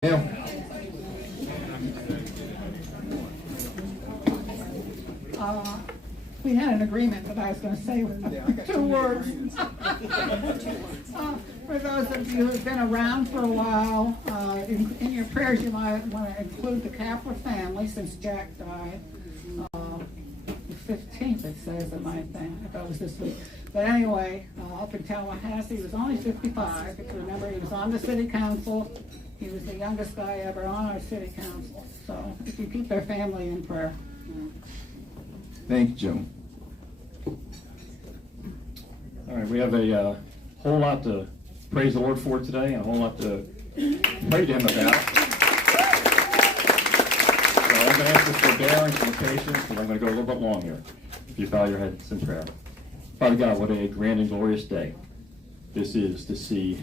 Yeah. We had an agreement that I was going to say two words. For those of you who've been around for a while, in your prayers you might want to include the Kapler family since Jack died. The 15th it says in my thing. I thought it was this week. But anyway, up in Tallahassee, he was only 55. If you remember, he was on the city council. He was the youngest guy ever on our city council. So if you keep their family in prayer. Thank you, Joe. All right, we have a whole lot to praise the Lord for today and a whole lot to pray to Him about. So I'm going to ask for forbearance and patience, and I'm going to go a little bit long here. If you bow your heads in prayer. Father God, what a grand and glorious day this is to see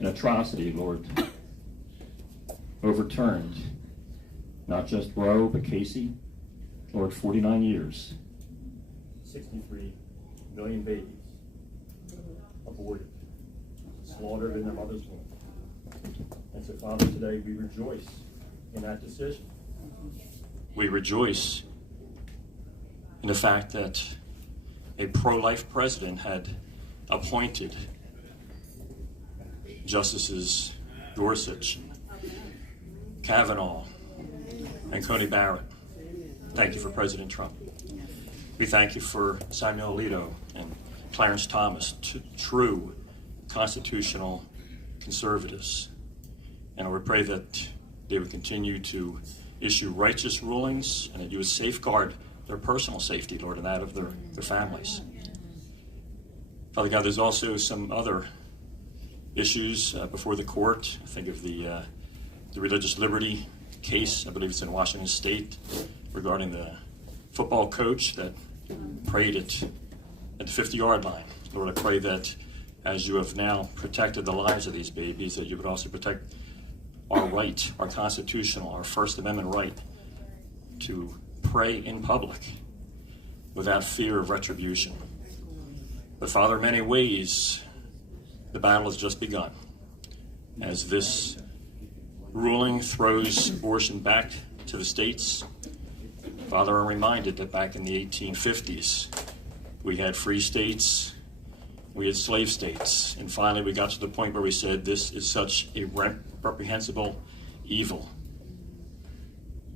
an atrocity, Lord, overturned. Not just Roe, but Casey. Lord, 49 years. 63 million babies aborted, slaughtered in their mother's womb. And so, Father, today we rejoice in that decision. We rejoice in the fact that a pro-life president had appointed Justices Gorsuch, Kavanaugh, and Coney Barrett. Thank you for President Trump. We thank you for Samuel Alito and Clarence Thomas, true constitutional conservatives. And we pray that they would continue to issue righteous rulings and that you would safeguard their personal safety, Lord, and that of their families. Father God, there's also some other issues before the court. I think of the religious liberty case, I believe it's in Washington State, regarding the football coach that prayed at the 50-yard line. Lord, I pray that as you have now protected the lives of these babies, that you would also protect our right, our constitutional, our First Amendment right to pray in public without fear of retribution. But Father, in many ways, the battle has just begun. As this ruling throws abortion back to the states, Father, I'm reminded that back in the 1850s, we had free states, we had slave states, and finally we got to the point where we said this is such a reprehensible evil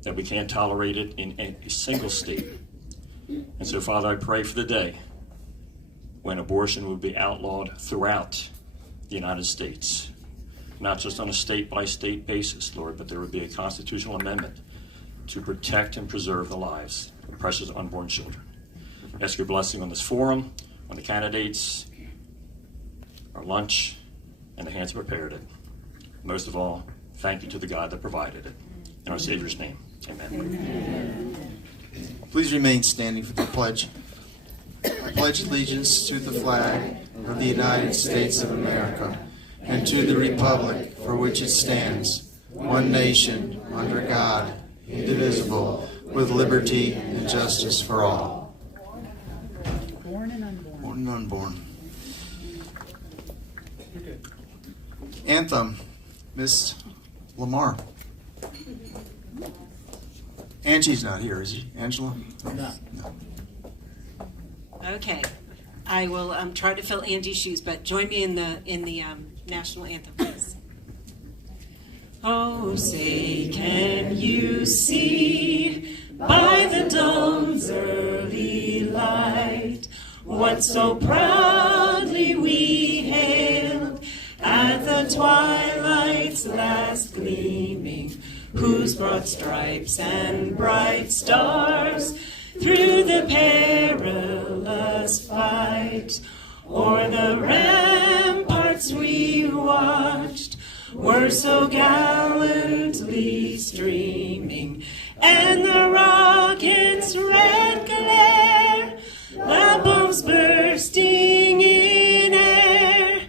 that we can't tolerate it in a single state. And so, Father, I pray for the day when abortion will be outlawed throughout the United States, not just on a state-by-state basis, Lord, but there would be a constitutional amendment to protect and preserve the lives of precious unborn children. I ask your blessing on this forum, on the candidates, our lunch, and the hands that prepared it. Most of all, thank you to the God that provided it. In our Savior's name, amen. Amen. Please remain standing for the pledge. I pledge allegiance to the flag of the United States of America and to the republic for which it stands, one nation, under God, indivisible, with liberty and justice for all. Born and unborn. Born and unborn. Anthem, Miss Lamar. Angie's not here, is he? Angela? No. Okay, I will try to fill Andy's shoes, but join me in the national anthem, please. Oh, say, can you see by the dawn's early light what so proudly we hailed at the twilight's last gleaming, whose broad stripes and bright stars through the perilous fight o'er the ramparts we watched were so gallantly streaming, and the rocket's red glare, the bombs bursting in air,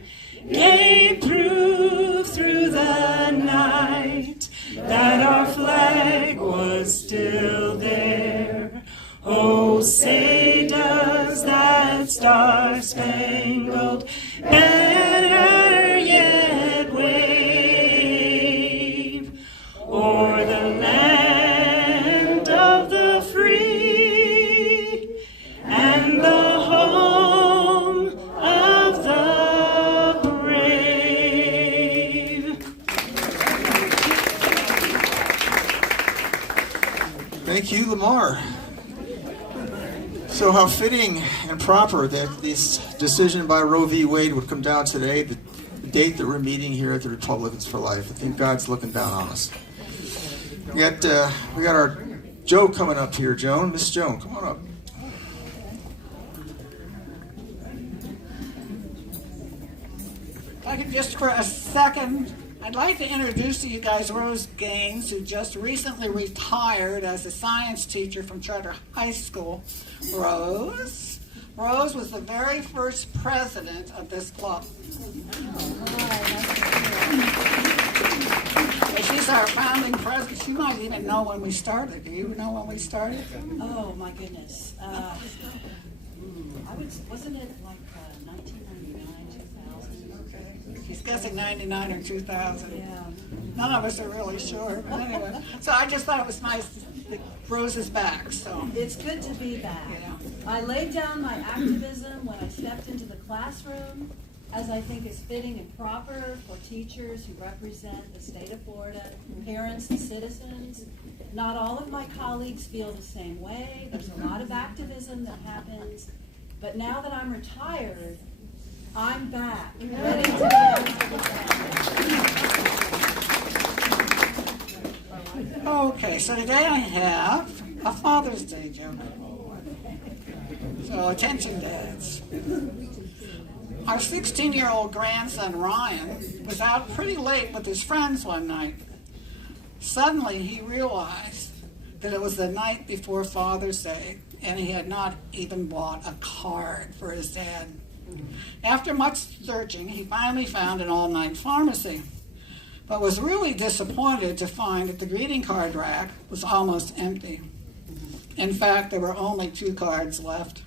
gave proof through the night that our flag was still there. Oh, say does that star-spangled banner yet wave Thank you, Lamar. So how fitting and proper that this decision by Roe v. Wade would come down today, the date that we're meeting here at the Republicans for Life. I think God's looking down on us. We got our Joe coming up here. Joan, Miss Joan, come on up. If I could just for a second, I'd like to introduce to you guys Rose Gaines, who just recently retired as a science teacher from Charter High School. Rose was the very first president of this club. She's our founding president. She might even know when we started. Do you know when we started? Oh my goodness. Wasn't it like 1999, 2000? She's guessing 99 or 2000. Yeah. None of us are really sure. But anyway, so I just thought it was nice that Rose is back. So It's good to be back. Yeah. I laid down my activism when I stepped into the classroom, as I think is fitting and proper for teachers who represent the state of Florida, parents and citizens. Not all of my colleagues feel the same way. There's a lot of activism that happens. But now that I'm retired, I'm back, ready to get into the Okay, so today I have a Father's Day joke. So attention, dads. Our 16-year-old grandson, Ryan, was out pretty late with his friends one night. Suddenly, he realized that it was the night before Father's Day, and he had not even bought a card for his dad. After much searching, he finally found an all-night pharmacy, but was really disappointed to find that the greeting card rack was almost empty. In fact, there were only 2 cards left.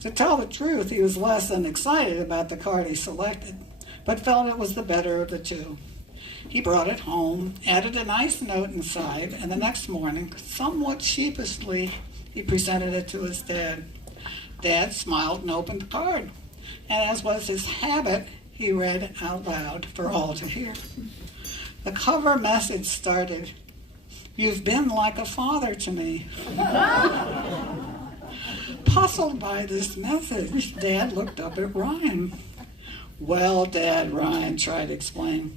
To tell the truth, he was less than excited about the card he selected, but felt it was the better of the 2. He brought it home, added a nice note inside, and the next morning, somewhat sheepishly, he presented it to his dad. Dad smiled and opened the card, and as was his habit, he read out loud for all to hear. The cover message started, "You've been like a father to me." Puzzled by this message, Dad looked up at Ryan. "Well, Dad," Ryan tried to explain,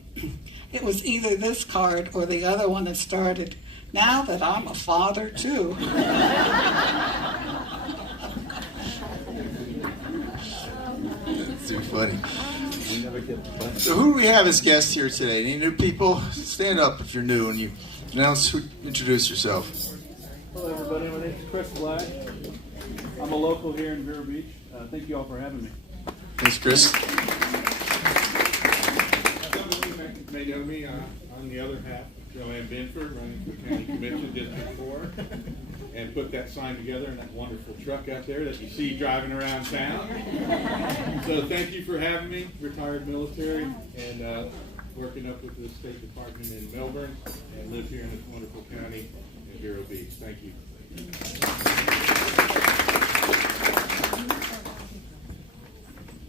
"it was either this card or the other one that started, 'Now that I'm a father too.'" That's too funny. So who do we have as guests here today? Any new people? Stand up if you're new and you introduce yourself. Hello, everybody. My name is Chris Black. I'm a local here in Vero Beach. Thank you all for having me. Thanks, Chris. You may know me on the other half, Joanne Binford, running for County Commission District 4, and put that sign together in that wonderful truck out there that you see driving around town. So thank you for having me, retired military, and working up with the State Department in Melbourne, and live here in this wonderful county in Vero Beach. Thank you.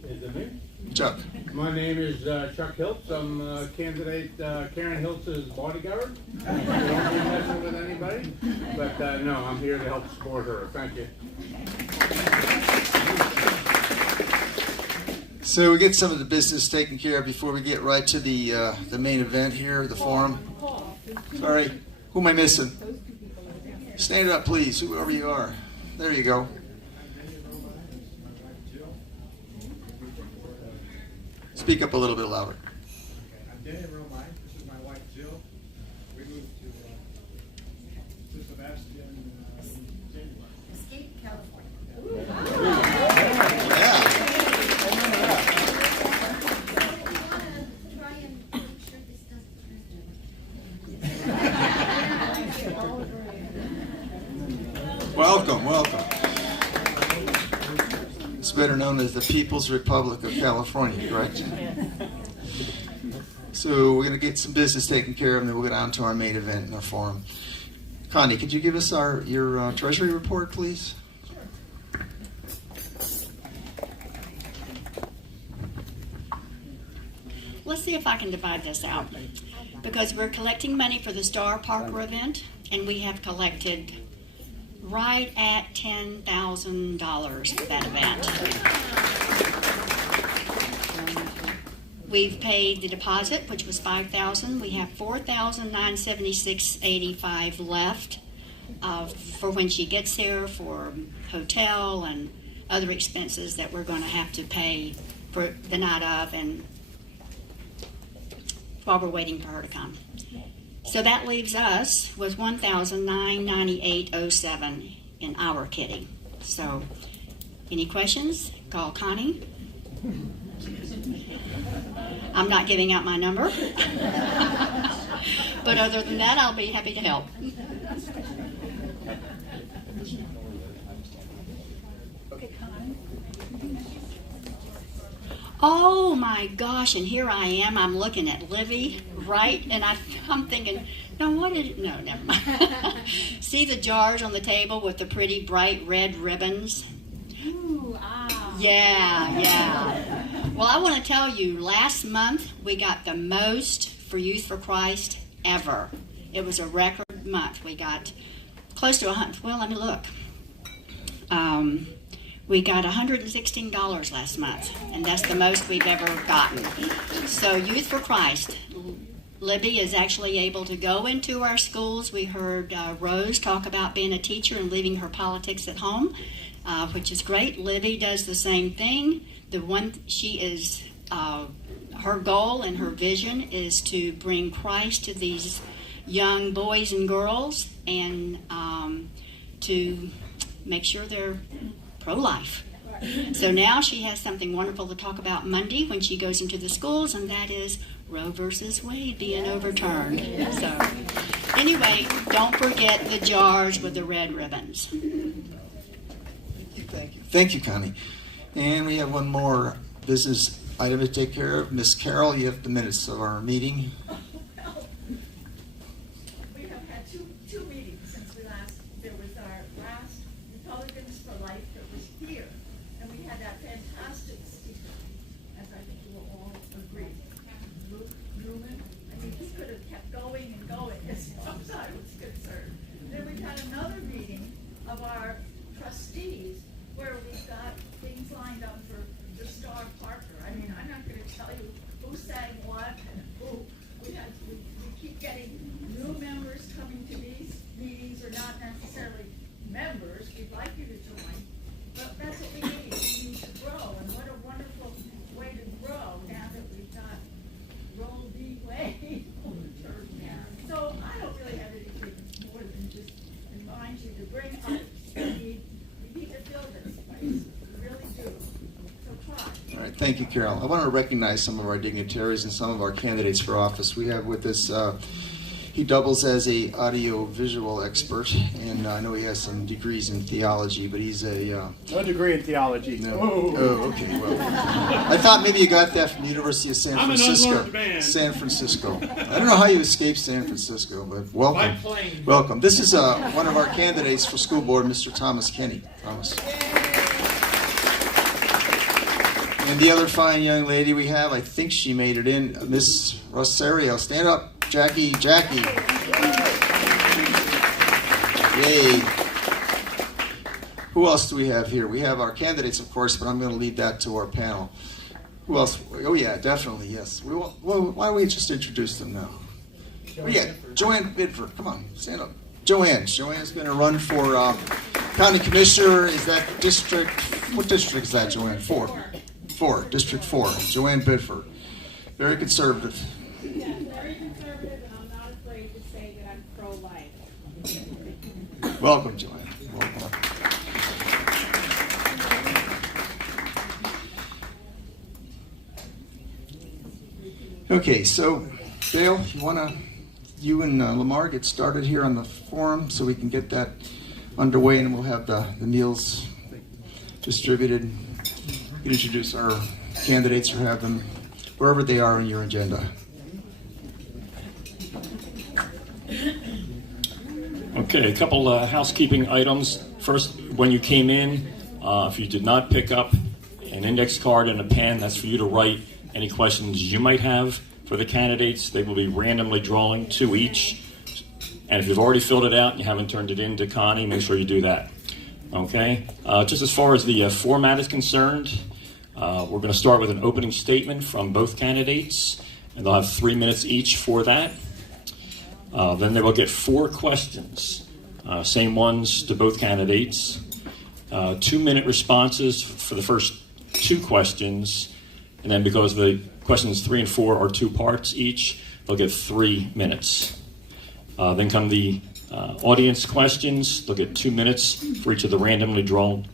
Is it me? Chuck. My name is Chuck Hiltz. I'm candidate Karen Hiltz's bodyguard. I don't be messing with anybody, but no, I'm here to help support her. Thank you. So we get some of the business taken care of before we get right to the main event here, the forum. Sorry, who am I missing? Stand up, please, whoever you are. There you go. Speak up a little bit louder. I'm Danny Romine. This is my wife Jill. We moved to Sebastian in January. Escape, California. Yeah. Try and make sure this doesn't turn. Welcome, welcome. It's better known as the People's Republic of California, correct? So we're going to get some business taken care of, and then we'll get on to our main event in our forum. Connie, could you give us your Treasury report, please? Let's see if I can divide this out, because we're collecting money for the Star Parker event, and we have collected right at $10,000 for that event. We've paid the deposit, which was $5,000. We have $4,976.85 left for when she gets there, for hotel and other expenses that we're going to have to pay for the night of and while we're waiting for her to come. So that leaves us with $1,998.07 in our kitty. So, any questions? Call Connie. I'm not giving out my number. But other than that, I'll be happy to help. Oh my gosh, and here I am, I'm looking at Livy, right? And I'm thinking, no, what is it? No, never mind. See the jars on the table with the pretty bright red ribbons? Ooh, Yeah. Well, I want to tell you, last month we got the most for Youth for Christ ever. It was a record month. We got close to well, let me look. We got $116 last month, and that's the most we've ever gotten. So Youth for Christ, Libby is actually able to go into our schools. We heard Rose talk about being a teacher and leaving her politics at home, which is great. Libby does the same thing. Her goal and her vision is to bring Christ to these young boys and girls and to make sure they're pro-life. So now she has something wonderful to talk about Monday when she goes into the schools, and that is Roe versus Wade being overturned. So anyway, don't forget the jars with the red ribbons. Thank you, Connie. And we have one more business item to take care of. Miss Carol, you have the minutes of our meeting. We have had two meetings since there was our last Republicans for Life that was here, and we had that fantastic speaker, as I think you will all agree, Luke Newman. I mean, he could have kept going and going as far as I was concerned. Then we had another meeting of our trustees where we got things lined up for the Star Parker. I mean, I'm not going to tell you who sang what and who. We keep getting new members coming to these meetings, or not necessarily members. We'd like you to join, but that's what we need. We need to grow, and what a wonderful way to grow now that we've got Roe v. Wade overturned. So I don't really have anything more than just remind you to bring others. We need to fill this place. We really do. So try. All right, thank you, Carol. I want to recognize some of our dignitaries and some of our candidates for office. We have with us, he doubles as a audio-visual expert, and I know he has some degrees in theology, but he's a... No degree in theology. No. Oh, okay, well. I thought maybe you got that from the University of San Francisco. I'm an unlearned man. San Francisco. I don't know how you escaped San Francisco, but welcome. Welcome. This is one of our candidates for school board, Mr. Thomas Kenny. Thomas. And the other fine young lady we have, I think she made it in, Miss Rosario. Stand up, Jackie. Yay. Who else do we have here? We have our candidates, of course, but I'm going to leave that to our panel. Who else? Oh, yeah, definitely, yes. Well, why don't we just introduce them now? Joanne Bidford. Come on, stand up. Joanne's going to run for county commissioner. Is that district? What district is that, Joanne? 4. District 4. Joanne Bidford. Very conservative. Yeah, very conservative, and I'm not afraid to say that I'm pro-life. Welcome, Joanne. Welcome. Okay, so Dale, you and Lamar get started here on the forum so we can get that underway, and we'll have the meals distributed. You can introduce our candidates or have them wherever they are on your agenda. Okay, a couple housekeeping items. First, when you came in, if you did not pick up an index card and a pen, that's for you to write any questions you might have for the candidates. They will be randomly drawing 2 each. And if you've already filled it out and you haven't turned it in to Connie, make sure you do that. Okay? Just as far as the format is concerned, we're going to start with an opening statement from both candidates, and they'll have 3 minutes each for that. Then they will get 4 questions, same ones to both candidates. 2-minute responses for the first 2 questions, and then because the questions 3 and 4 are 2 parts each, they'll get 3 minutes. Then come the audience questions. They'll get 2 minutes for each of the randomly drawn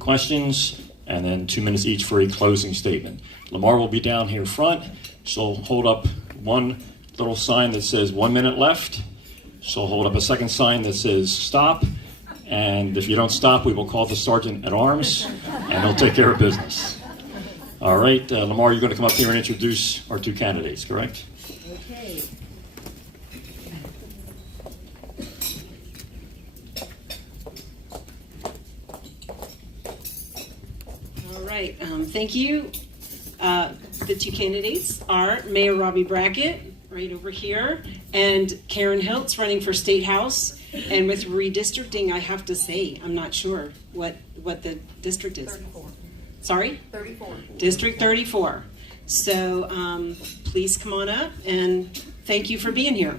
questions, and then 2 minutes each for a closing statement. Lamar will be down here front. She'll hold up one little sign that says 1 minute left. She'll hold up a second sign that says stop. And if you don't stop, we will call the sergeant at arms, and he'll take care of business. All right, Lamar, you're going to come up here and introduce our 2 candidates, correct? Okay. All right, thank you. The 2 candidates are Mayor Robbie Brackett, right over here, and Karen Hiltz, running for State House. And with redistricting, I have to say, I'm not sure what the district is. 34. Sorry? 34. District 34. So please come on up, and thank you for being here.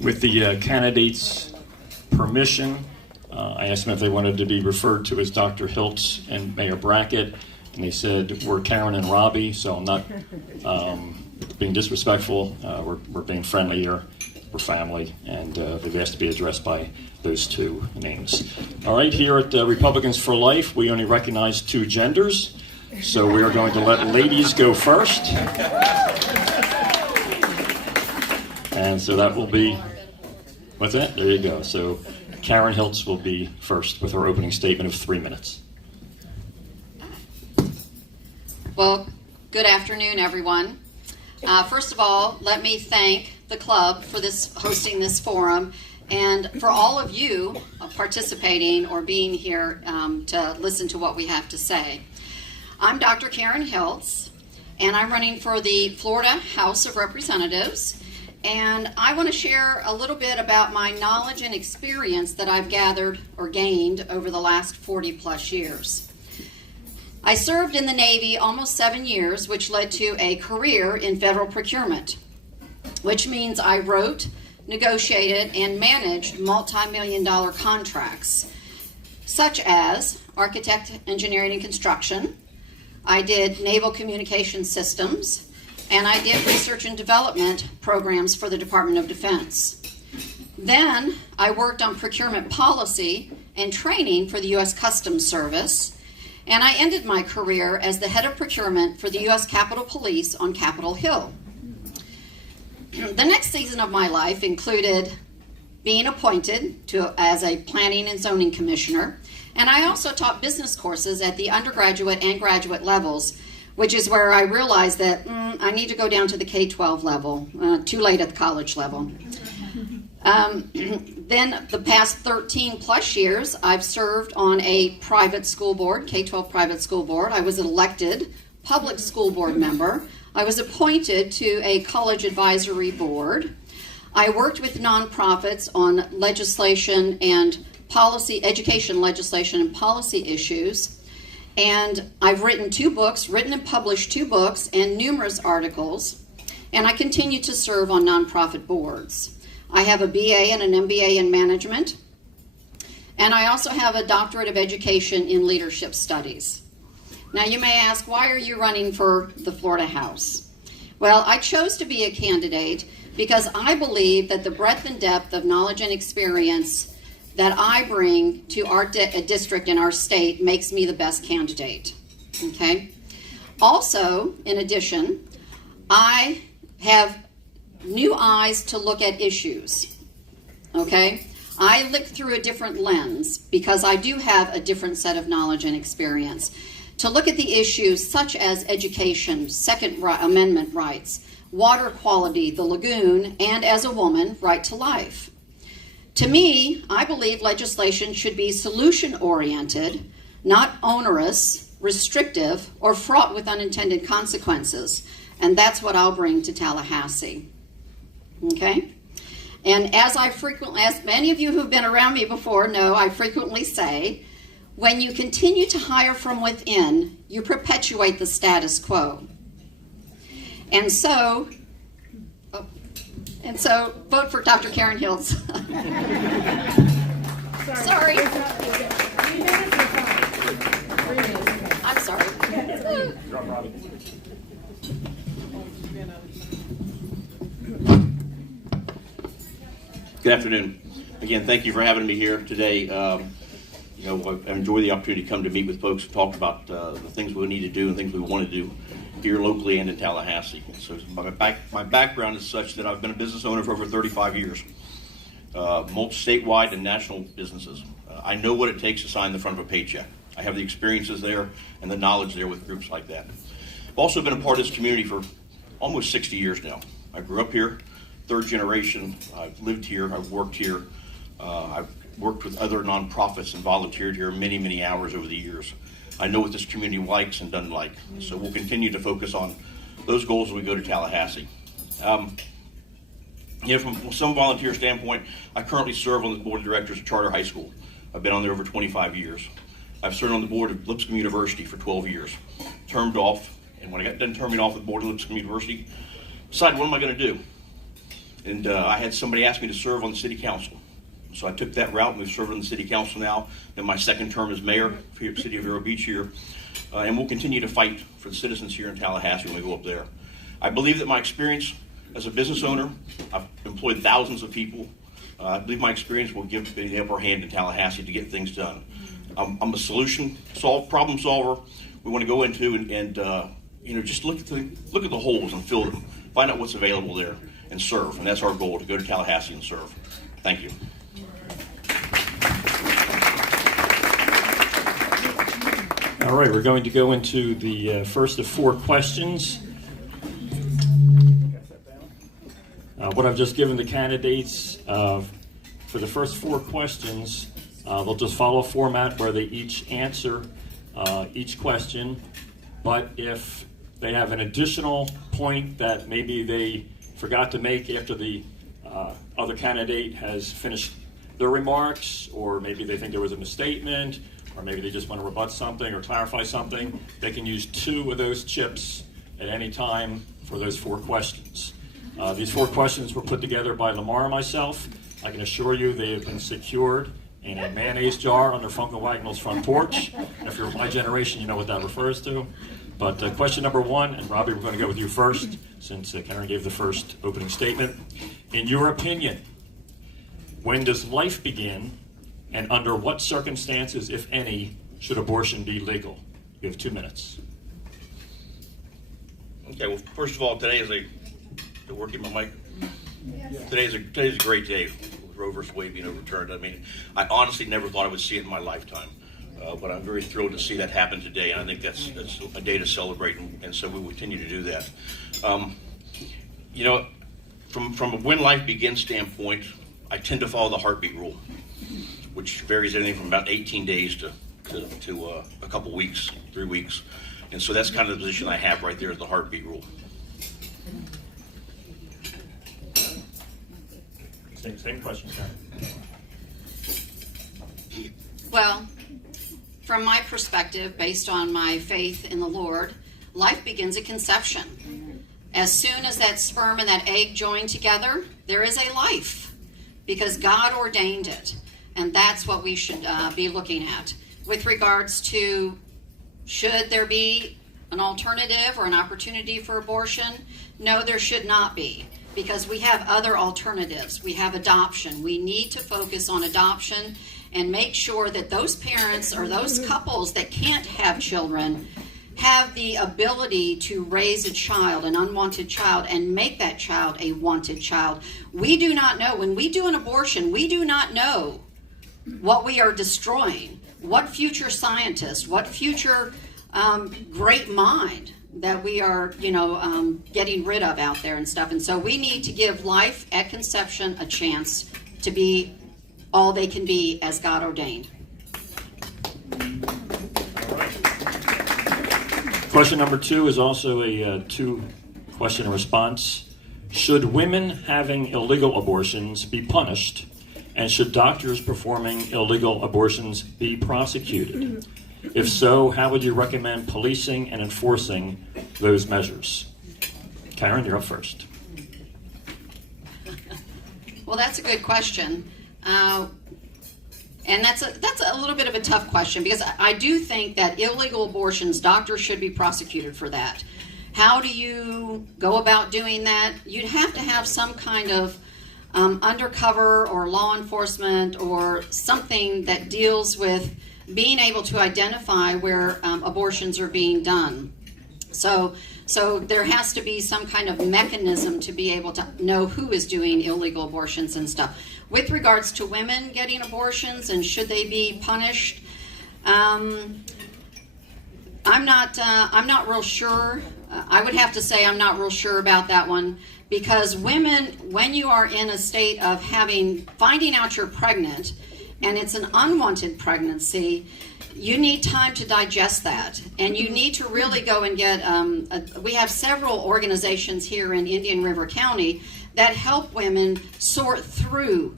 With the candidates' permission, I asked them if they wanted to be referred to as Dr. Hiltz and Mayor Brackett, and they said, we're Karen and Robbie, so I'm not being disrespectful. We're being friendly here. We're family, and they've asked to be addressed by those 2 names. All right, here at Republicans for Life, we only recognize 2 genders, so we are going to let ladies go first. And so that will be, what's that? There you go. So Karen Hiltz will be first with her opening statement of 3 minutes. Well, good afternoon, everyone. First of all, let me thank the club for hosting this forum, and for all of you participating or being here to listen to what we have to say. I'm Dr. Karen Hiltz, and I'm running for the Florida House of Representatives. And I want to share a little bit about my knowledge and experience that I've gathered or gained over the last 40 plus years. I served in the Navy almost 7 years, which led to a career in federal procurement, which means I wrote, negotiated, and managed multi-million-dollar contracts, such as architect, engineering, and construction. I did naval communication systems, and I did research and development programs for the Department of Defense. Then I worked on procurement policy and training for the U.S. Customs Service, and I ended my career as the head of procurement for the U.S. Capitol Police on Capitol Hill. The next season of my life included being appointed as a planning and zoning commissioner, and I also taught business courses at the undergraduate and graduate levels, which is where I realized that I need to go down to the K-12 level, too late at the college level. Then the past 13 plus years, I've served on a private school board, K-12 private school board. I was an elected public school board member. I was appointed to a college advisory board. I worked with nonprofits on legislation and policy, education legislation and policy issues. And I've written and published 2 books and numerous articles, and I continue to serve on nonprofit boards. I have a BA and an MBA in management, and I also have a doctorate of education in leadership studies. Now you may ask, why are you running for the Florida House? Well, I chose to be a candidate because I believe that the breadth and depth of knowledge and experience that I bring to our district and our state makes me the best candidate, okay? Also, in addition, I have new eyes to look at issues, okay? I look through a different lens because I do have a different set of knowledge and experience to look at the issues such as education, Second Amendment rights, water quality, the lagoon, and as a woman, right to life. To me, I believe legislation should be solution-oriented, not onerous, restrictive, or fraught with unintended consequences. And that's what I'll bring to Tallahassee. Okay? And as many of you who've been around me before know, I frequently say, when you continue to hire from within, you perpetuate the status quo. And so vote for Dr. Karen Hiltz. Sorry. I'm sorry. Good afternoon. Again, thank you for having me here today. I enjoy the opportunity to come to meet with folks and talk about the things we need to do and things we want to do here locally and in Tallahassee. So my background is such that I've been a business owner for over 35 years, statewide and national businesses. I know what it takes to sign the front of a paycheck. I have the experiences there and the knowledge there with groups like that. I've also been a part of this community for almost 60 years now. I grew up here, third generation. I've lived here, I've worked here. I've worked with other nonprofits and volunteered here many, many hours over the years. I know what this community likes and doesn't like. So we'll continue to focus on those goals when we go to Tallahassee. From some volunteer standpoint, I currently serve on the board of directors of Charter High School. I've been on there over 25 years. I've served on the board of Lipscomb University for 12 years. Termed off, and when I got done terming off with the board of Lipscomb University, decided what am I going to do? And I had somebody ask me to serve on the city council. So I took that route, and we've served on the city council now. In my second term as mayor for the city of Vero Beach here. And we'll continue to fight for the citizens here in Tallahassee when we go up there. I believe that my experience as a business owner, I've employed thousands of people. I believe my experience will give the upper hand in Tallahassee to get things done. I'm a problem solver. We want to go into and just look at the holes and fill them. Find out what's available there and serve. And that's our goal, to go to Tallahassee and serve. Thank you. All right, we're going to go into the first of four questions. What I've just given the candidates for the first four questions, they'll just follow a format where they each answer each question. But if they have an additional point that maybe they forgot to make after the other candidate has finished their remarks, or maybe they think there was a misstatement, or maybe they just want to rebut something or clarify something, they can use two of those chips at any time for those four questions. These four questions were put together by Lamar and myself. I can assure you they have been secured in a mayonnaise jar under Funko Wagnall's front porch. And if you're my generation, you know what that refers to. But question number one, and Robbie, we're going to go with you first, since Karen gave the first opening statement. In your opinion, when does life begin, and under what circumstances, if any, should abortion be legal? You have 2 minutes. Okay, well, first of all, today is working my mic? Yes. Today's a great day with Roe versus Wade being overturned. I mean, I honestly never thought I would see it in my lifetime. But I'm very thrilled to see that happen today, and I think that's a day to celebrate, and so we will continue to do that. From a when life begins standpoint, I tend to follow the heartbeat rule, which varies anything from about 18 days to a couple weeks, 3 weeks. And so that's kind of the position I have right there, is the heartbeat rule. Same question, Karen. Well, from my perspective, based on my faith in the Lord, life begins at conception. As soon as that sperm and that egg join together, there is a life, because God ordained it. And that's what we should be looking at. With regards to, should there be an alternative or an opportunity for abortion? No, there should not be, because we have other alternatives. We have adoption. We need to focus on adoption and make sure that those parents or those couples that can't have children have the ability to raise a child, an unwanted child, and make that child a wanted child. We do not know. When we do an abortion, we do not know what we are destroying, what future scientist, what future great mind that we are, getting rid of out there and stuff. And so we need to give life at conception a chance to be all they can be as God ordained. Question number 2 is also a 2-question response. Should women having illegal abortions be punished, and should doctors performing illegal abortions be prosecuted? If so, how would you recommend policing and enforcing those measures? Karen, you're up first. Well, that's a good question. And that's a little bit of a tough question, because I do think that illegal abortions, doctors should be prosecuted for that. How do you go about doing that? You'd have to have some kind of undercover or law enforcement or something that deals with being able to identify where abortions are being done. So there has to be some kind of mechanism to be able to know who is doing illegal abortions and stuff. With regards to women getting abortions and should they be punished, I'm not real sure. I would have to say I'm not real sure about that one, because women, when you are in a state of finding out you're pregnant and it's an unwanted pregnancy, you need time to digest that, and you need to really go and get, we have several organizations here in Indian River County that help women sort through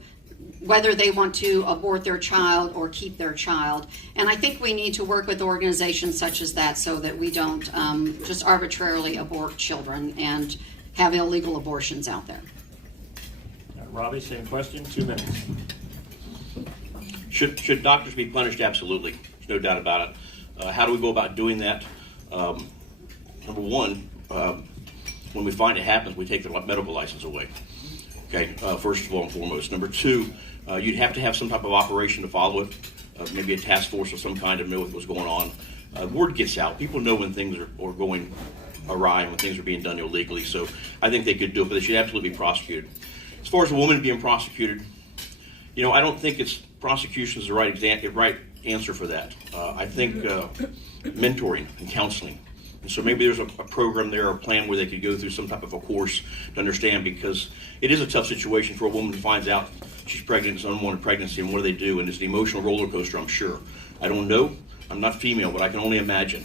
whether they want to abort their child or keep their child. And I think we need to work with organizations such as that so that we don't just arbitrarily abort children and have illegal abortions out there. Robbie, same question, 2 minutes. Should doctors be punished? Absolutely. There's no doubt about it. How do we go about doing that? Number one, when we find it happens, we take their medical license away. Okay, first of all and foremost. Number two, you'd have to have some type of operation to follow it, maybe a task force of some kind to know what's going on. Word gets out. People know when things are going awry and when things are being done illegally. So I think they could do it, but they should absolutely be prosecuted. As far as a woman being prosecuted, I don't think prosecution is the right answer for that. I think mentoring and counseling. And so maybe there's a program there, a plan where they could go through some type of a course to understand, because it is a tough situation for a woman who finds out she's pregnant, it's an unwanted pregnancy, and what do they do? And it's the emotional roller coaster, I'm sure. I don't know. I'm not female, but I can only imagine.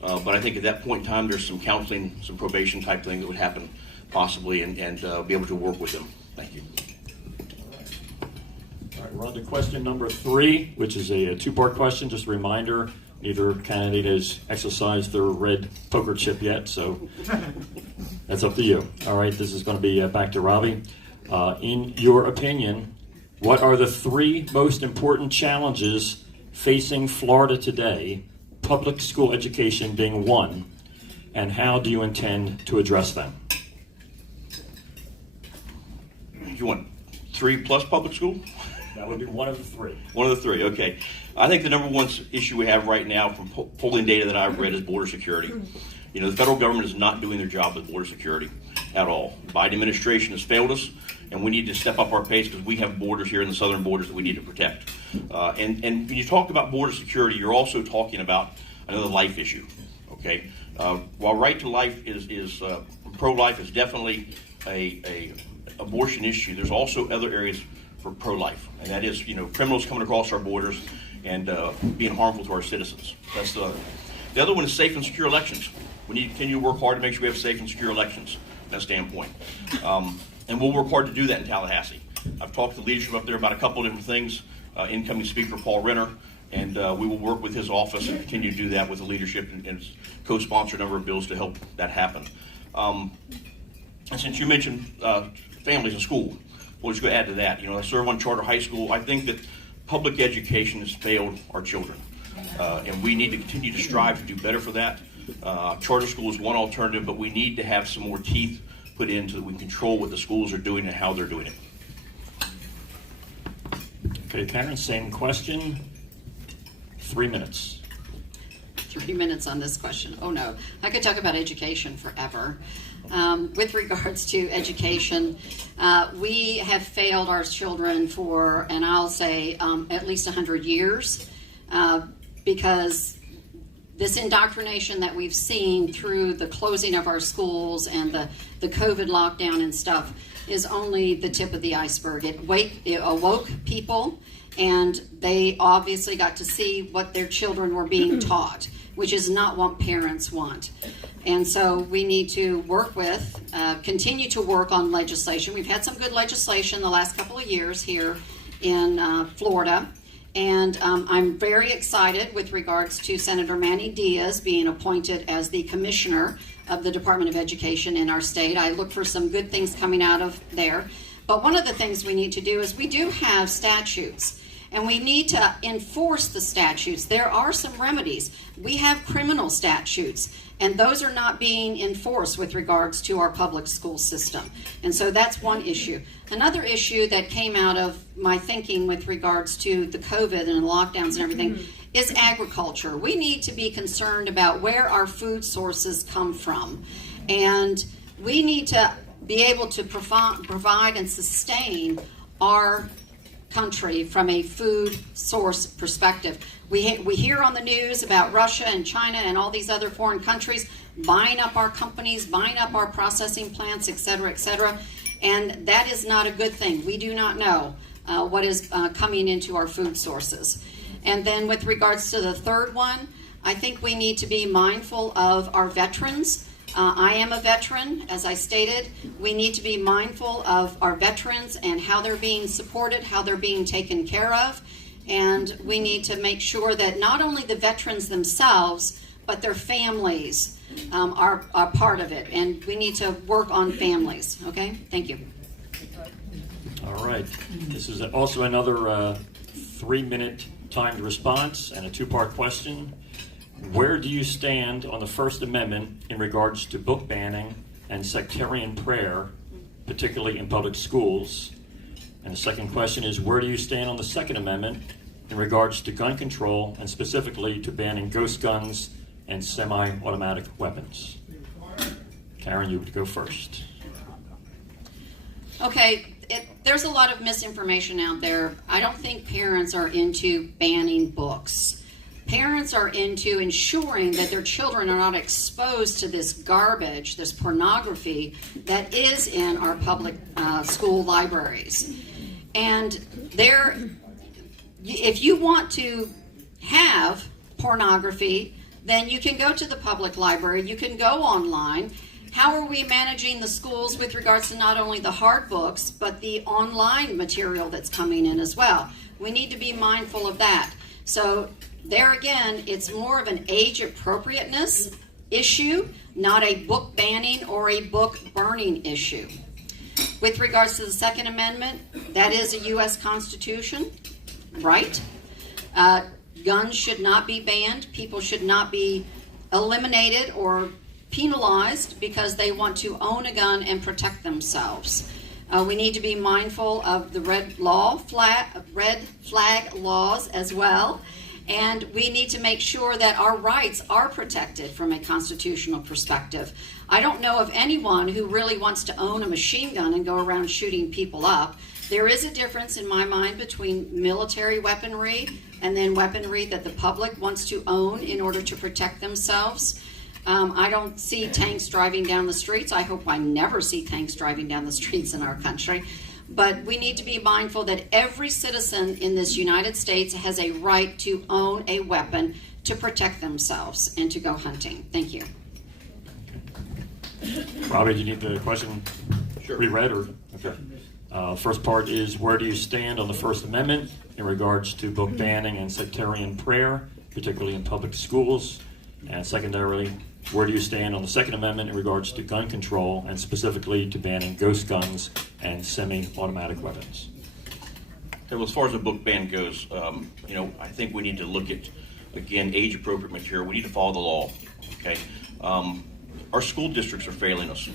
But I think at that point in time, there's some counseling, some probation type thing that would happen possibly, and be able to work with them. Thank you. All right, we're on to question number 3, which is a 2-part question. Just a reminder, neither candidate has exercised their red poker chip yet, so that's up to you. All right, this is going to be back to Robbie. In your opinion, what are the 3 most important challenges facing Florida today, public school education being one, and how do you intend to address them? You want 3 plus public school? That would be one of the 3. One of the 3, okay. I think the number one issue we have right now from polling data that I've read is border security. The federal government is not doing their job with border security at all. The Biden administration has failed us, and we need to step up our pace because we have borders here in the southern borders that we need to protect. And when you talk about border security, you're also talking about another life issue, okay? While right to life is pro-life is definitely a abortion issue, there's also other areas for pro-life, and that is, criminals coming across our borders and being harmful to our citizens. That's the other one is safe and secure elections. We need to continue to work hard to make sure we have safe and secure elections from that standpoint. And we'll work hard to do that in Tallahassee. I've talked to the leadership up there about a couple of different things. Incoming Speaker Paul Renner, and we will work with his office and continue to do that with the leadership and co-sponsor a number of bills to help that happen. And since you mentioned families in school, we'll just go add to that. I serve on charter high school. I think that public education has failed our children, and we need to continue to strive to do better for that. Charter school is one alternative, but we need to have some more teeth put in so that we control what the schools are doing and how they're doing it. Okay, Karen, same question. 3 minutes. 3 minutes on this question. Oh no, I could talk about education forever. With regards to education, we have failed our children for, and I'll say at least 100 years, because this indoctrination that we've seen through the closing of our schools and the COVID lockdown and stuff is only the tip of the iceberg. It awoke people, and they obviously got to see what their children were being taught. which is not what parents want. And so we need to work with, continue to work on legislation. We've had some good legislation the last couple of years here in Florida. And I'm very excited with regards to Senator Manny Diaz being appointed as the commissioner of the Department of Education in our state. I look for some good things coming out of there. But one of the things we need to do is we do have statutes, and we need to enforce the statutes. There are some remedies. We have criminal statutes, and those are not being enforced with regards to our public school system. And so that's one issue. Another issue that came out of my thinking with regards to the COVID and the lockdowns and everything is agriculture. We need to be concerned about where our food sources come from. And we need to be able to provide and sustain our country from a food source perspective. We hear on the news about Russia and China and all these other foreign countries buying up our companies, buying up our processing plants, et cetera, and that is not a good thing. We do not know what is coming into our food sources. And then with regards to the third one, I think we need to be mindful of our veterans. I am a veteran, as I stated. We need to be mindful of our veterans and how they're being supported, how they're being taken care of. And we need to make sure that not only the veterans themselves, but their families are part of it. And we need to work on families. Okay? Thank you. All right. This is also another 3-minute timed response and a 2-part question. Where do you stand on the First Amendment in regards to book banning and sectarian prayer, particularly in public schools? And the second question is, where do you stand on the Second Amendment in regards to gun control and specifically to banning ghost guns and semi-automatic weapons? Karen, you would go first. Okay, there's a lot of misinformation out there. I don't think parents are into banning books. Parents are into ensuring that their children are not exposed to this garbage, this pornography that is in our public school libraries. And if you want to have pornography, then you can go to the public library, you can go online. How are we managing the schools with regards to not only the hard books, but the online material that's coming in as well? We need to be mindful of that. So there again, it's more of an age appropriateness issue, not a book banning or a book burning issue. With regards to the Second Amendment, that is a U.S. Constitution, right? Guns should not be banned. People should not be eliminated or penalized because they want to own a gun and protect themselves. We need to be mindful of the red flag laws as well. And we need to make sure that our rights are protected from a constitutional perspective. I don't know of anyone who really wants to own a machine gun and go around shooting people up. There is a difference in my mind between military weaponry and then weaponry that the public wants to own in order to protect themselves. I don't see tanks driving down the streets. I hope I never see tanks driving down the streets in our country. But we need to be mindful that every citizen in this United States has a right to own a weapon to protect themselves and to go hunting. Thank you. Robbie, do you need the question reread? Or okay. First part is, where do you stand on the First Amendment in regards to book banning and sectarian prayer, particularly in public schools? And secondarily, where do you stand on the Second Amendment in regards to gun control and specifically to banning ghost guns and semi-automatic weapons? Okay, well, as far as the book ban goes, I think we need to look at, again, age-appropriate material. We need to follow the law, okay? Our school districts are failing us.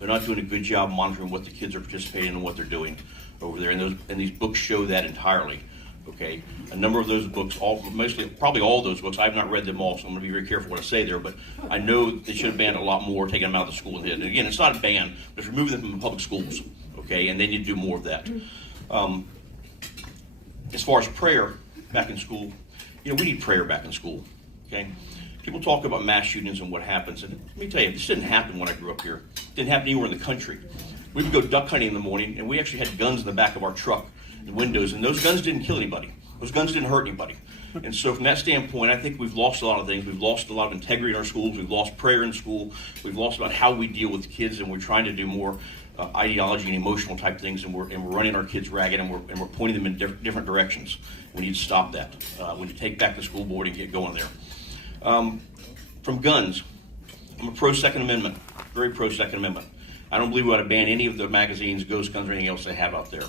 They're not doing a good job monitoring what the kids are participating in and what they're doing over there, and these books show that entirely. Okay, a number of those books, probably all those books, I've not read them all, so I'm going to be very careful what I say there, but I know they should have banned a lot more, taking them out of the school. And again, it's not a ban, but it's removing them from the public schools, okay, and they need to do more of that. As far as prayer back in school, we need prayer back in school, okay? People talk about mass shootings and what happens, and let me tell you, this didn't happen when I grew up here. It didn't happen anywhere in the country. We would go duck hunting in the morning, and we actually had guns in the back of our truck and windows, and those guns didn't kill anybody. Those guns didn't hurt anybody. And so from that standpoint, I think we've lost a lot of things. We've lost a lot of integrity in our schools. We've lost prayer in school. We've lost about how we deal with kids, and we're trying to do more ideology and emotional type things, and we're running our kids ragged, and we're pointing them in different directions. We need to stop that. We need to take back the school board and get going there. From guns, I'm a pro-Second Amendment, very pro-Second Amendment. I don't believe we ought to ban any of the magazines, ghost guns, or anything else they have out there.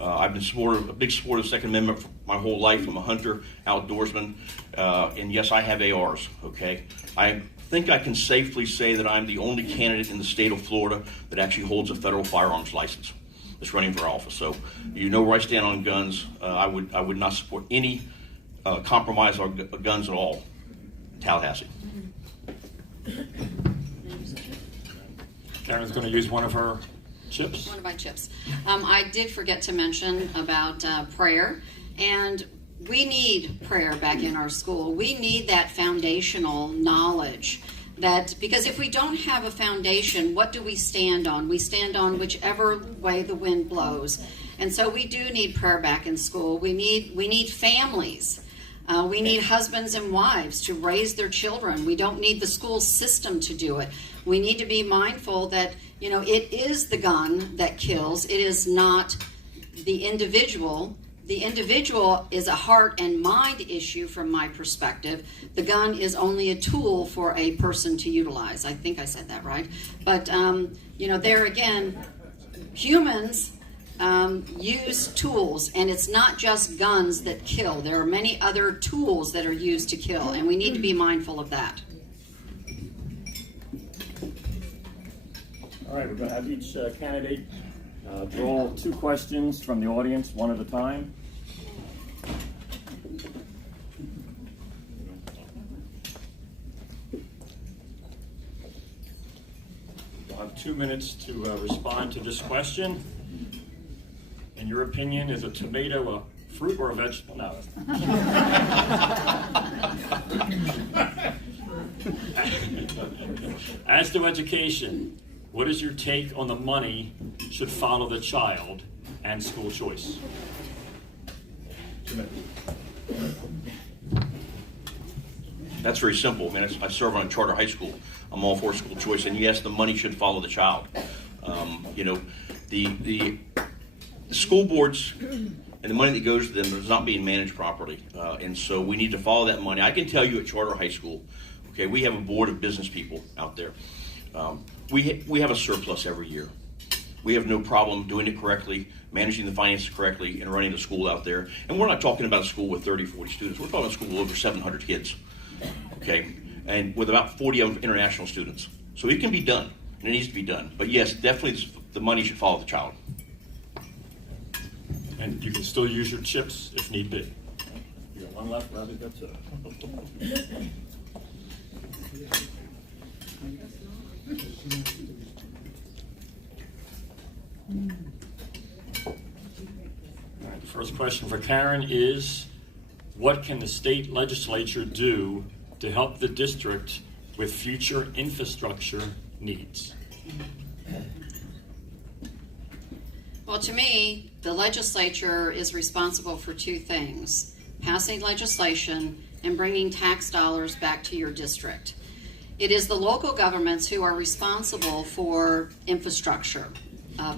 I've been a big supporter of the Second Amendment for my whole life. I'm a hunter, outdoorsman, and yes, I have ARs, okay? I think I can safely say that I'm the only candidate in the state of Florida that actually holds a federal firearms license that's running for office. So you know where I stand on guns. I would not support any compromise on guns at all in Tallahassee. Karen's going to use one of her chips. One of my chips. I did forget to mention about prayer, and we need prayer back in our school. We need that foundational knowledge. Because if we don't have a foundation, what do we stand on? We stand on whichever way the wind blows. And so we do need prayer back in school. We need families. We need husbands and wives to raise their children. We don't need the school system to do it. We need to be mindful that, it is the gun that kills. It is not the individual. The individual is a heart and mind issue from my perspective. The gun is only a tool for a person to utilize. I think I said that right. But, there again, humans use tools, and it's not just guns that kill. There are many other tools that are used to kill, and we need to be mindful of that. All right, we're going to have each candidate draw 2 questions from the audience, one at a time. You'll have 2 minutes to respond to this question. In your opinion, is a tomato a fruit or a vegetable? No. As to education, what is your take on the money should follow the child and school choice? That's very simple. I mean, I serve on a charter high school. I'm all for school choice, and yes, the money should follow the child. The school boards and the money that goes to them is not being managed properly, and so we need to follow that money. I can tell you at charter high school, okay, we have a board of business people out there. We have a surplus every year. We have no problem doing it correctly, managing the finances correctly, and running a school out there. And we're not talking about a school with 30, 40 students. We're talking about a school with over 700 kids, okay, and with about 40 international students. So it can be done, and it needs to be done. But yes, definitely the money should follow the child. And you can still use your chips if need be. You got one left, Robbie, that's it. All right, the first question for Karen is, what can the state legislature do to help the district with future infrastructure needs? Well, to me, the legislature is responsible for 2 things: passing legislation and bringing tax dollars back to your district. It is the local governments who are responsible for infrastructure,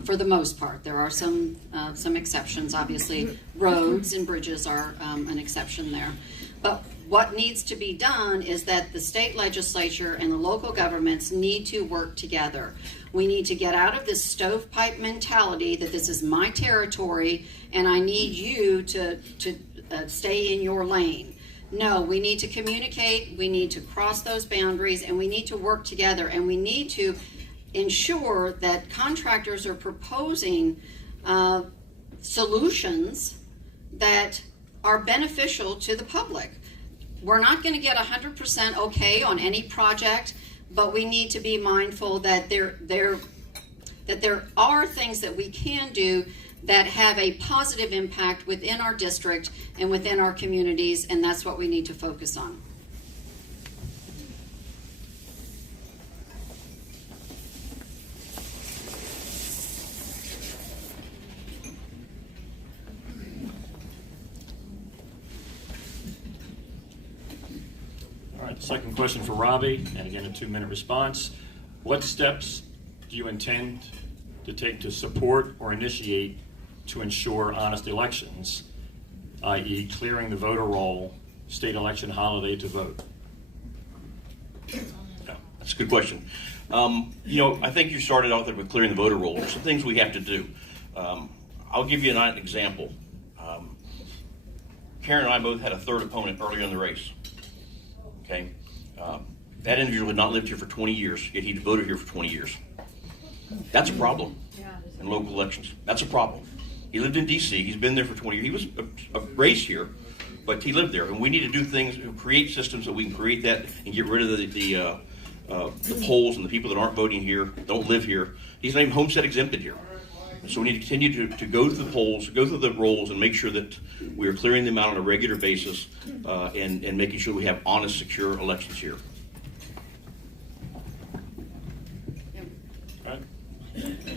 for the most part. There are some exceptions, obviously. Roads and bridges are an exception there. But what needs to be done is that the state legislature and the local governments need to work together. We need to get out of this stovepipe mentality that this is my territory and I need you to stay in your lane. No, we need to communicate, we need to cross those boundaries, and we need to work together, and we need to ensure that contractors are proposing solutions that are beneficial to the public. We're not going to get 100% okay on any project, but we need to be mindful that there are things that we can do that have a positive impact within our district and within our communities, and that's what we need to focus on. All right, second question for Robbie, and again a 2-minute response. What steps do you intend to take to support or initiate to ensure honest elections, i.e. clearing the voter roll, state election holiday to vote? Yeah, that's a good question. I think you started out there with clearing the voter roll. There's some things we have to do. I'll give you an example. Karen and I both had a third opponent earlier in the race. Okay, that individual had not lived here for 20 years, yet he'd voted here for 20 years. That's a problem in local elections. That's a problem. He lived in D.C. He's been there for 20 years. He was raised here, but he lived there. And we need to do things, create systems that we can create that and get rid of the polls and the people that aren't voting here, don't live here. He's not even homestead exempted here. So we need to continue to go through the polls, go through the rolls, and make sure that we are clearing them out on a regular basis and making sure we have honest, secure elections here.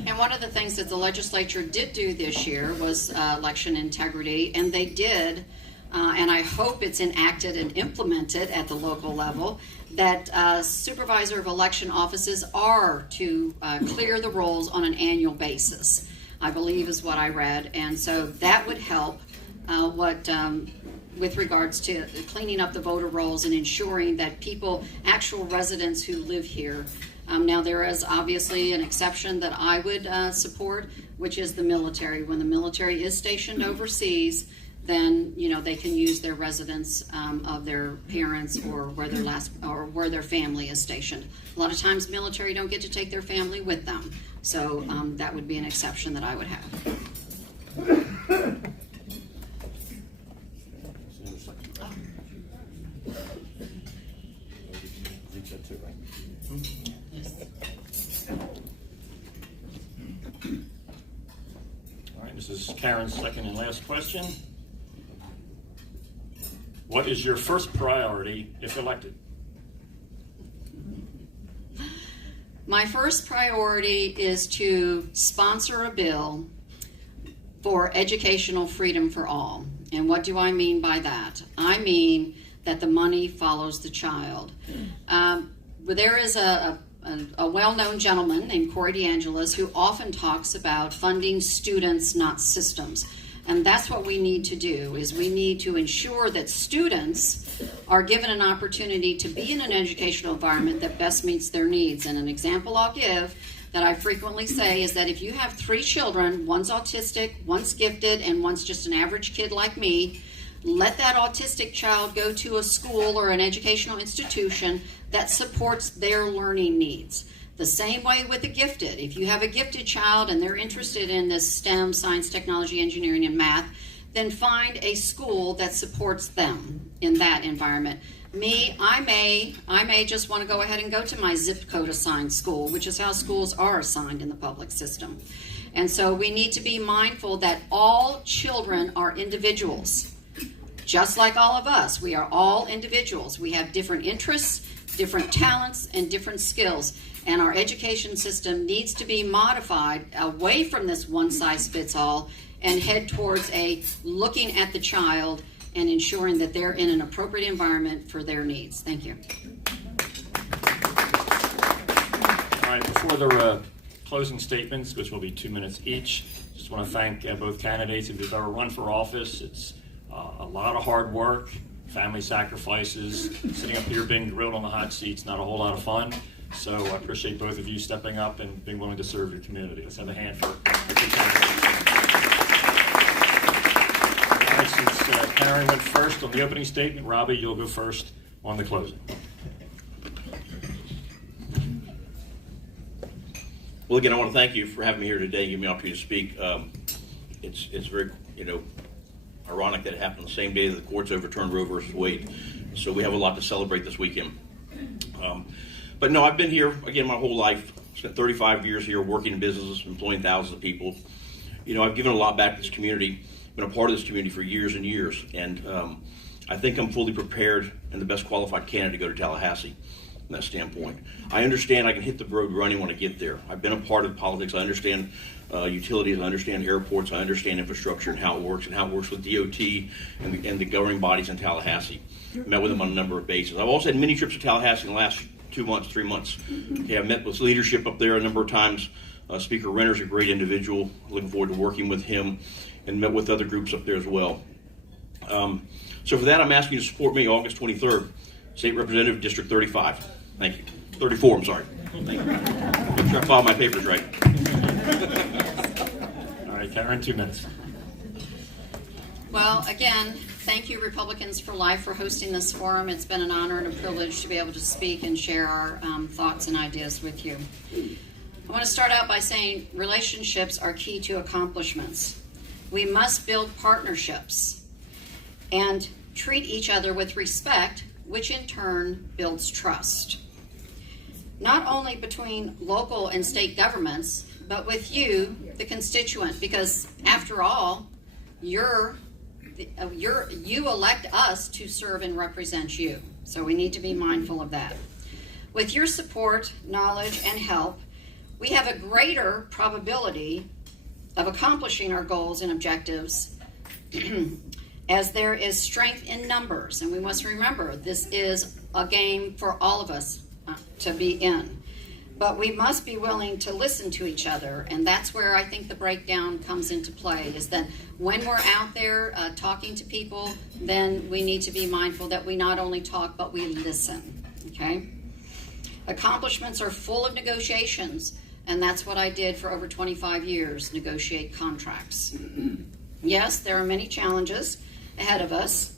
And one of the things that the legislature did do this year was election integrity, and they did, and I hope it's enacted and implemented at the local level, that supervisor of election offices are to clear the rolls on an annual basis, I believe is what I read. And so that would help with regards to cleaning up the voter rolls and ensuring that people, actual residents who live here. Now there is obviously an exception that I would support, which is the military. When the military is stationed overseas, then they can use their residence of their parents or where their family is stationed. A lot of times military don't get to take their family with them. So that would be an exception that I would have. All right, this is Karen's second and last question. What is your first priority if elected? My first priority is to sponsor a bill for educational freedom for all. And what do I mean by that? I mean that the money follows the child. There is a well-known gentleman named Corey DeAngelis who often talks about funding students, not systems. And that's what we need to do, is we need to ensure that students are given an opportunity to be in an educational environment that best meets their needs. And an example I'll give that I frequently say is that if you have 3 children, one's autistic, one's gifted, and one's just an average kid like me, let that autistic child go to a school or an educational institution that supports their learning needs. The same way with the gifted. If you have a gifted child and they're interested in this STEM, science, technology, engineering, and math, then find a school that supports them in that environment. I may just want to go ahead and go to my zip code assigned school, which is how schools are assigned in the public system. And so we need to be mindful that all children are individuals. Just like all of us, we are all individuals. We have different interests, different talents, and different skills. And our education system needs to be modified away from this one-size-fits-all and head towards looking at the child and ensuring that they're in an appropriate environment for their needs. Thank you. All right, before the closing statements, which will be 2 minutes each, just want to thank both candidates. If you've ever run for office, it's a lot of hard work, family sacrifices, sitting up here being grilled on the hot seat's not a whole lot of fun. So I appreciate both of you stepping up and being willing to serve your community. Let's have a hand for the two candidates. All right, since Karen went first on the opening statement, Robbie, you'll go first on the closing. Well, again, I want to thank you for having me here today and giving me an opportunity to speak. It's very, ironic that it happened the same day that the courts overturned Roe versus Wade. So we have a lot to celebrate this weekend. But no, I've been here, again, my whole life. Spent 35 years here working in businesses, employing thousands of people. I've given a lot back to this community, been a part of this community for years and years. And I think I'm fully prepared and the best qualified candidate to go to Tallahassee. from that standpoint. I understand I can hit the road running when I get there. I've been a part of politics. I understand utilities. I understand airports. I understand infrastructure and how it works with DOT and the governing bodies in Tallahassee. Met with them on a number of bases. I've also had many trips to Tallahassee in the last 2 months, 3 months. Okay, I've met with leadership up there a number of times. Speaker Renner's a great individual. Looking forward to working with him, and met with other groups up there as well. So for that, I'm asking you to support me August 23rd, State Representative, District 35. Thank you. 34, I'm sorry. Thank you. Make sure I file my papers right. All right, Karen, 2 minutes. Well, again, thank you, Republicans for Life, for hosting this forum. It's been an honor and a privilege to be able to speak and share our thoughts and ideas with you. I want to start out by saying relationships are key to accomplishments. We must build partnerships and treat each other with respect, which in turn builds trust. Not only between local and state governments, but with you, the constituent, because after all, you elect us to serve and represent you. So we need to be mindful of that. With your support, knowledge, and help, we have a greater probability of accomplishing our goals and objectives as there is strength in numbers. And we must remember, this is a game for all of us to be in. But we must be willing to listen to each other, and that's where I think the breakdown comes into play, is that when we're out there talking to people, then we need to be mindful that we not only talk, but we listen, okay? Accomplishments are full of negotiations, and that's what I did for over 25 years, negotiate contracts. Yes, there are many challenges ahead of us,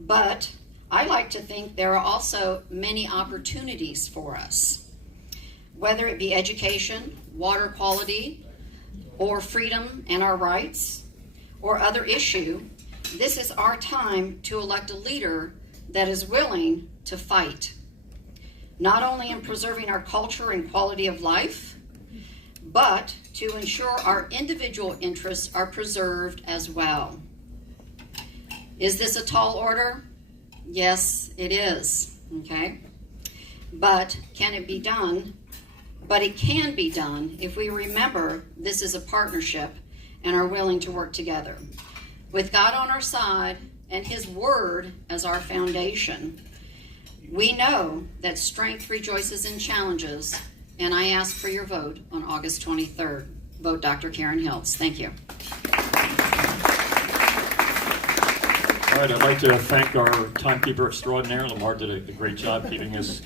but I like to think there are also many opportunities for us. Whether it be education, water quality, or freedom and our rights, or other issue, this is our time to elect a leader that is willing to fight, not only in preserving our culture and quality of life, but to ensure our individual interests are preserved as well. Is this a tall order? Yes, it is, okay? But can it be done? But it can be done if we remember this is a partnership and are willing to work together. With God on our side and His Word as our foundation, we know that strength rejoices in challenges, and I ask for your vote on August 23rd. Vote Dr. Karen Hiltz. Thank you. All right, I'd like to thank our timekeeper extraordinaire. Lamar did a great job keeping us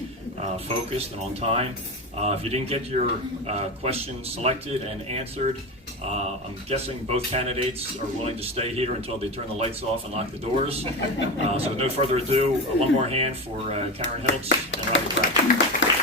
focused and on time. If you didn't get your question selected and answered, I'm guessing both candidates are willing to stay here until they turn the lights off and lock the doors. So no further ado, one more hand for Karen Hiltz and Robbie Brackett.